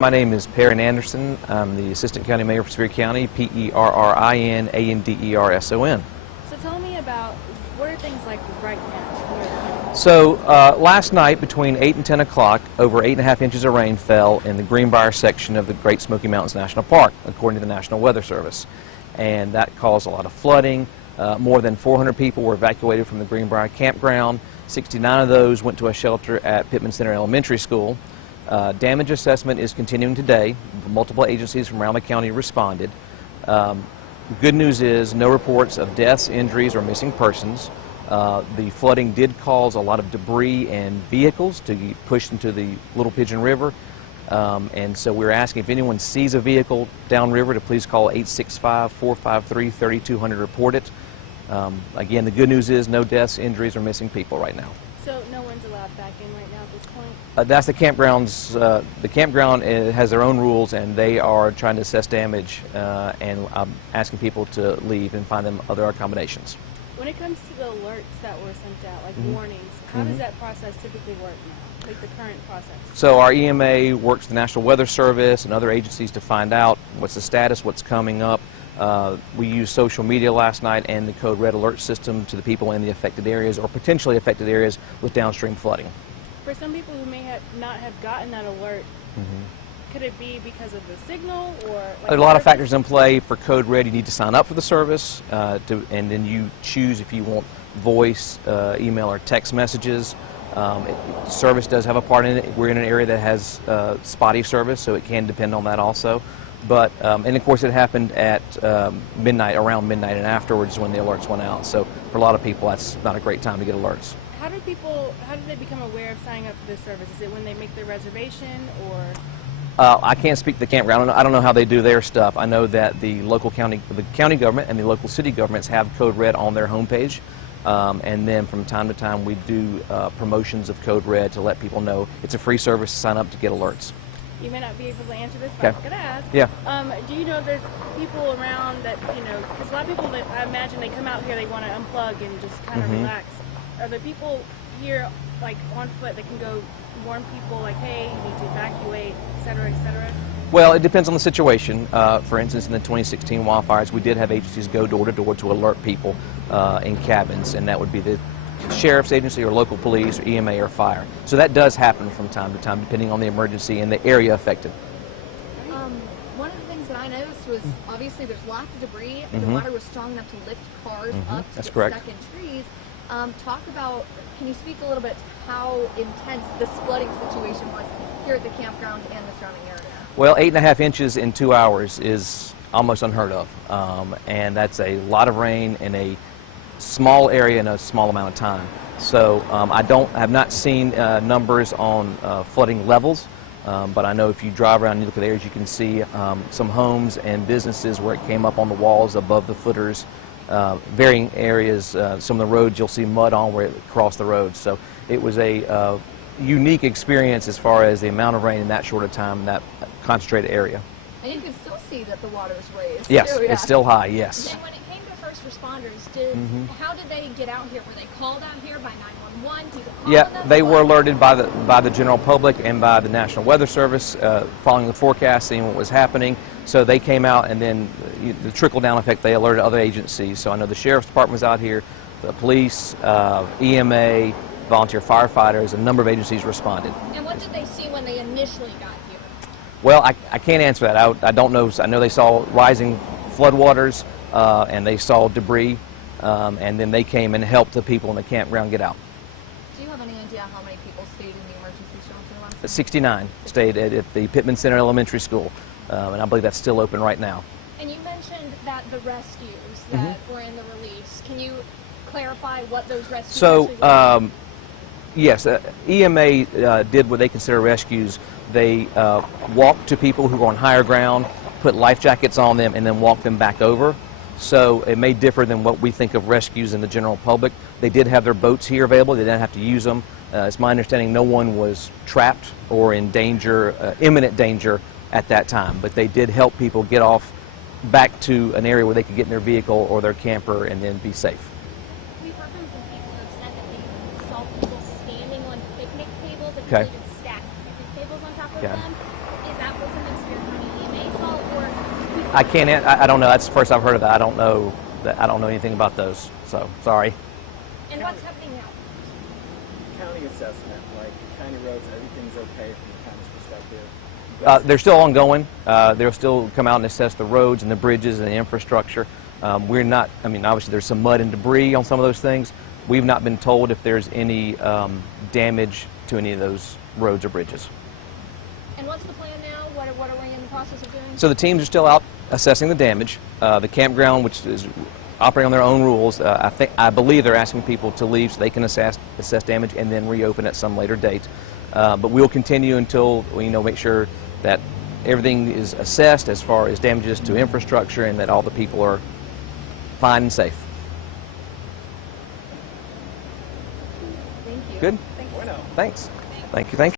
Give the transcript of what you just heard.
My name is Perrin Anderson. I'm the Assistant County Mayor for Sevier County, Perrin Anderson. So tell me about what are things like right now? So last night between 8 and 10 o'clock, over 8.5 inches of rain fell in the Greenbrier section of the Great Smoky Mountains National Park, according to the National Weather Service. And that caused a lot of flooding. More than 400 people were evacuated from the Greenbrier Campground. 69 of those went to a shelter at Pittman Center Elementary School. Damage assessment is continuing today. Multiple agencies from around the county responded. Good news is no reports of deaths, injuries, or missing persons. The flooding did cause a lot of debris and vehicles to be pushed into the Little Pigeon River. And so we're asking if anyone sees a vehicle downriver to please call 865-453-3200 report it. Again, the good news is no deaths, injuries, or missing people right now. So no one's allowed back in right now at this point? That's the campground's. The campground has their own rules, and they are trying to assess damage, and I'm asking people to leave and find them other accommodations. When it comes to the alerts that were sent out, like warnings, how does that process typically work now, like the current process? So our EMA works with the National Weather Service and other agencies to find out what's the status, what's coming up. We used social media last night and the code red alert system to the people in the affected areas or potentially affected areas with downstream flooding. For some people who may not have gotten that alert, could it be because of the signal or? Like there are a lot of factors in play. For code red, you need to sign up for the service, and then you choose if you want voice, email, or text messages. Service does have a part in it. We're in an area that has spotty service, so it can depend on that also. But and of course it happened at midnight, around midnight, and afterwards when the alerts went out. So for a lot of people, that's not a great time to get alerts. How do they become aware of signing up for this service? Is it when they make their reservation, or? I can't speak to the campground. I don't know how they do their stuff. I know that the county government and the local city governments have Code Red on their homepage. And then from time to time we do promotions of Code Red to let people know it's a free service to sign up to get alerts. You may not be able to answer this, but I'm going to ask. Yeah. Do you know there's people around that, because a lot of people that I imagine they come out here, they want to unplug and just kind of relax. Are there people here, like on foot, that can go warn people, like, hey, you need to evacuate, et cetera, et cetera? Well, it depends on the situation. For instance, in the 2016 wildfires, we did have agencies go door to door to alert people in cabins, and that would be the sheriff's agency or local police or EMA or fire. So that does happen from time to time, depending on the emergency and the area affected. One of the things that I noticed was obviously there's lots of debris, and the water was strong enough to lift cars up to get stuck in trees. Can you speak a little bit to how intense this flooding situation was here at the campground and the surrounding area? Well, 8.5 inches in 2 hours is almost unheard of, and that's a lot of rain in a small area in a small amount of time. So I have not seen numbers on flooding levels, but I know if you drive around and you look at areas, you can see some homes and businesses where it came up on the walls above the footers. Varying areas, some of the roads you'll see mud on where it crossed the road. So it was a unique experience as far as the amount of rain in that short of time in that concentrated area. And you can still see that the water is raised. Yes, too, yeah. It's still high, yes. And when it came to first responders, how did they get out here? Were they called out here by 911? Did you call Yeah, them? they were alerted by the general public and by the National Weather Service following the forecast, seeing what was happening. So they came out, and then the trickle-down effect, they alerted other agencies. So I know the Sheriff's Department was out here, the police, EMA, volunteer firefighters, a number of agencies responded. And what did they see when they initially got here? Well, I can't answer that. I don't know. I know they saw rising floodwaters and they saw debris, and then they came and helped the people in the campground get out. Do you have any idea how many people stayed in the emergency shelter last night? 69 stayed at the Pittman Center Elementary School, and I believe that's still open right now. And you mentioned that the rescues that were in the release. Can you clarify what those rescues actually were? Yes, EMA did what they consider rescues. They walked to people who were on higher ground, put life jackets on them, and then walked them back over. So it may differ than what we think of rescues in the general public. They did have their boats here available. They didn't have to use them. It's my understanding no one was trapped or in danger, imminent danger at that time. But they did help people get off back to an area where they could get in their vehicle or their camper and then be safe. We've heard from some people who have said that they saw people standing on picnic tables and Okay. even stacked picnic tables on top of Yeah. them. Is that what's I can't. I don't know. That's the first I've heard of that. I don't know that. I don't know anything about those. So sorry. And what's happening now? County assessment, like county roads, everything's okay from the county's perspective. They're still ongoing. They'll still come out and assess the roads and the bridges and the infrastructure. We're not. I mean, obviously there's some mud and debris on some of those things. We've not been told if there's any damage to any of those roads or bridges. And what's the plan now? What are we in the process of doing? So the teams are still out assessing the damage. The campground, which is operating on their own rules, I believe they're asking people to leave so they can assess damage and then reopen at some later date. But we'll continue until we make sure that everything is assessed as far as damages to infrastructure and that all the people are fine and safe. Thank you. Good. Thanks. Bueno. Thanks. Thank you. Thank you.